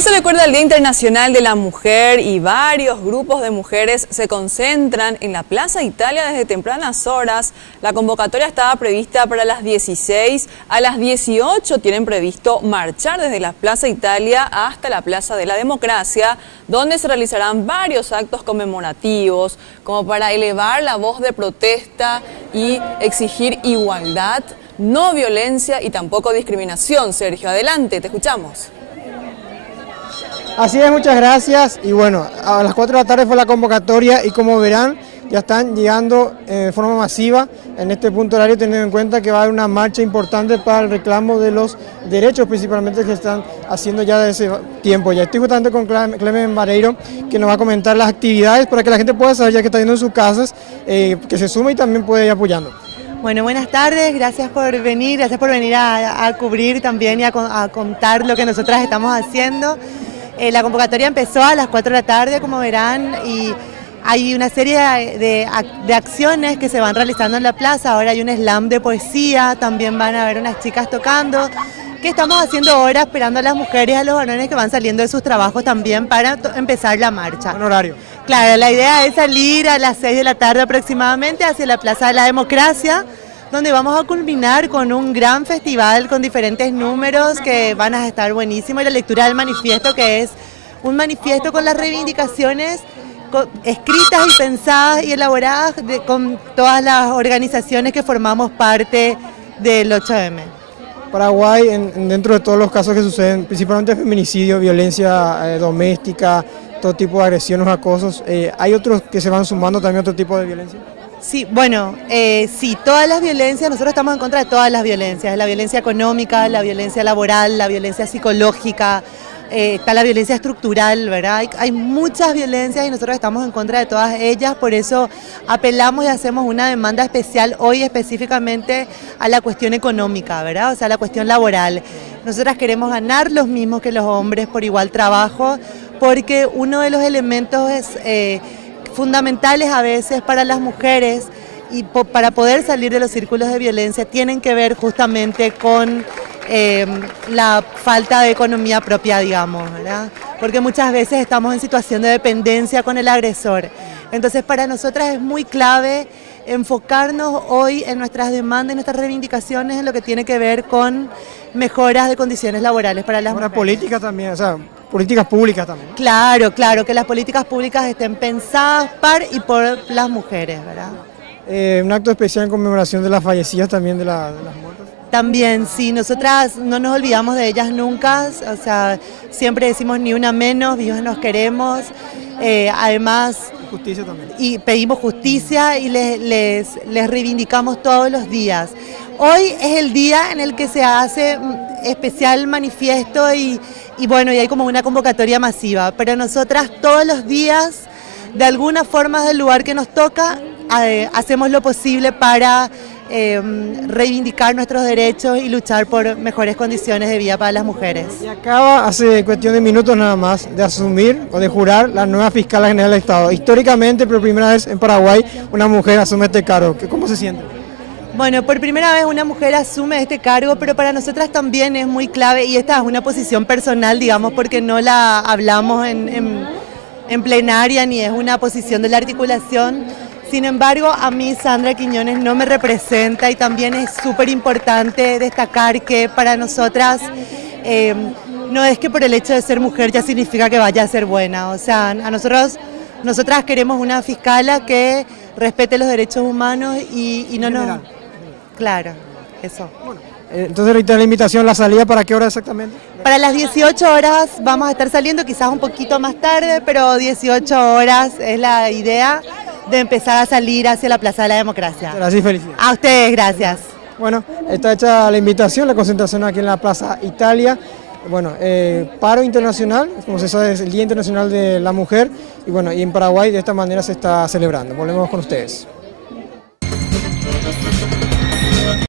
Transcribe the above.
Hoy se recuerda el Día Internacional de la Mujer y varios grupos de mujeres se concentran en la Plaza Italia desde tempranas horas. La convocatoria estaba prevista para las 16, a las 18 tienen previsto marchar desde la Plaza Italia hasta la Plaza de la Democracia, donde se realizarán varios actos conmemorativos, como para elevar la voz de protesta y exigir igualdad, no violencia y tampoco discriminación. Sergio, adelante, te escuchamos. Así es, muchas gracias. Y bueno, a las 4 de la tarde fue la convocatoria y como verán, ya están llegando de forma masiva en este punto horario, teniendo en cuenta que va a haber una marcha importante para el reclamo de los derechos, principalmente que están haciendo ya desde ese tiempo. Ya estoy justamente con Clemen Vareiro, que nos va a comentar las actividades para que la gente pueda saber, ya que está yendo en sus casas, que se sume y también puede ir apoyando. Bueno, buenas tardes, gracias por venir a cubrir también y a contar lo que nosotras estamos haciendo. La convocatoria empezó a las 4 de la tarde, como verán, y hay una serie de acciones que se van realizando en la plaza. Ahora hay un slam de poesía, también van a haber unas chicas tocando. ¿Qué estamos haciendo ahora? Esperando a las mujeres y a los varones que van saliendo de sus trabajos también para empezar la marcha. ¿En horario? Claro, la idea es salir a las 6 de la tarde aproximadamente hacia la Plaza de la Democracia, donde vamos a culminar con un gran festival con diferentes números que van a estar buenísimos, y la lectura del manifiesto, que es un manifiesto con las reivindicaciones escritas y pensadas y elaboradas con todas las organizaciones que formamos parte del 8M. Paraguay, dentro de todos los casos que suceden, principalmente feminicidio, violencia doméstica, todo tipo de agresiones o acosos, ¿hay otros que se van sumando también otro tipo de violencia? Sí, bueno, sí, todas las violencias, nosotros estamos en contra de todas las violencias, la violencia económica, la violencia laboral, la violencia psicológica, está la violencia estructural, ¿verdad? Hay muchas violencias y nosotros estamos en contra de todas ellas, por eso apelamos y hacemos una demanda especial hoy específicamente a la cuestión económica, ¿verdad? O sea, la cuestión laboral. Nosotras queremos ganar los mismos que los hombres por igual trabajo, porque uno de los elementos fundamentales a veces para las mujeres y para poder salir de los círculos de violencia tienen que ver justamente con la falta de economía propia, digamos, ¿verdad? Porque muchas veces estamos en situación de dependencia con el agresor. Entonces para nosotras es muy clave enfocarnos hoy en nuestras demandas y nuestras reivindicaciones en lo que tiene que ver con mejoras de condiciones laborales para las mujeres. Política también, o sea, políticas públicas también. Claro, claro, que las políticas públicas estén pensadas para y por las mujeres, ¿verdad? Un acto especial en conmemoración de las fallecidas también, de las muertas. También, sí, nosotras no nos olvidamos de ellas nunca, o sea, siempre decimos ni una menos, vivas nos queremos, además... Justicia también. Y pedimos justicia y les reivindicamos todos los días. Hoy es el día en el que se hace especial manifiesto y bueno, y hay como una convocatoria masiva, pero nosotras todos los días, de alguna forma del lugar que nos toca, hacemos lo posible para reivindicar nuestros derechos y luchar por mejores condiciones de vida para las mujeres. Y acaba hace cuestión de minutos nada más de asumir o de jurar la nueva fiscal general del Estado. Históricamente, por primera vez en Paraguay, una mujer asume este cargo. ¿Cómo se siente? Bueno, por primera vez una mujer asume este cargo, pero para nosotras también es muy clave, y esta es una posición personal, digamos, porque no la hablamos en plenaria ni es una posición de la articulación. Sin embargo, a mí Sandra Quiñones no me representa, y también es súper importante destacar que para nosotras no es que por el hecho de ser mujer ya significa que vaya a ser buena. O sea, nosotras queremos una fiscala que respete los derechos humanos y no nos... Claro, eso. Bueno, entonces ahorita la invitación, la salida, ¿para qué hora exactamente? Para las 18 horas vamos a estar saliendo, quizás un poquito más tarde, pero 18 horas es la idea de empezar a salir hacia la Plaza de la Democracia. Gracias, felicidades. A ustedes, gracias. Bueno, está hecha la invitación, la concentración aquí en la Plaza Italia. Bueno, paro internacional, como se sabe, es el Día Internacional de la Mujer, y bueno, y en Paraguay de esta manera se está celebrando. Volvemos con ustedes.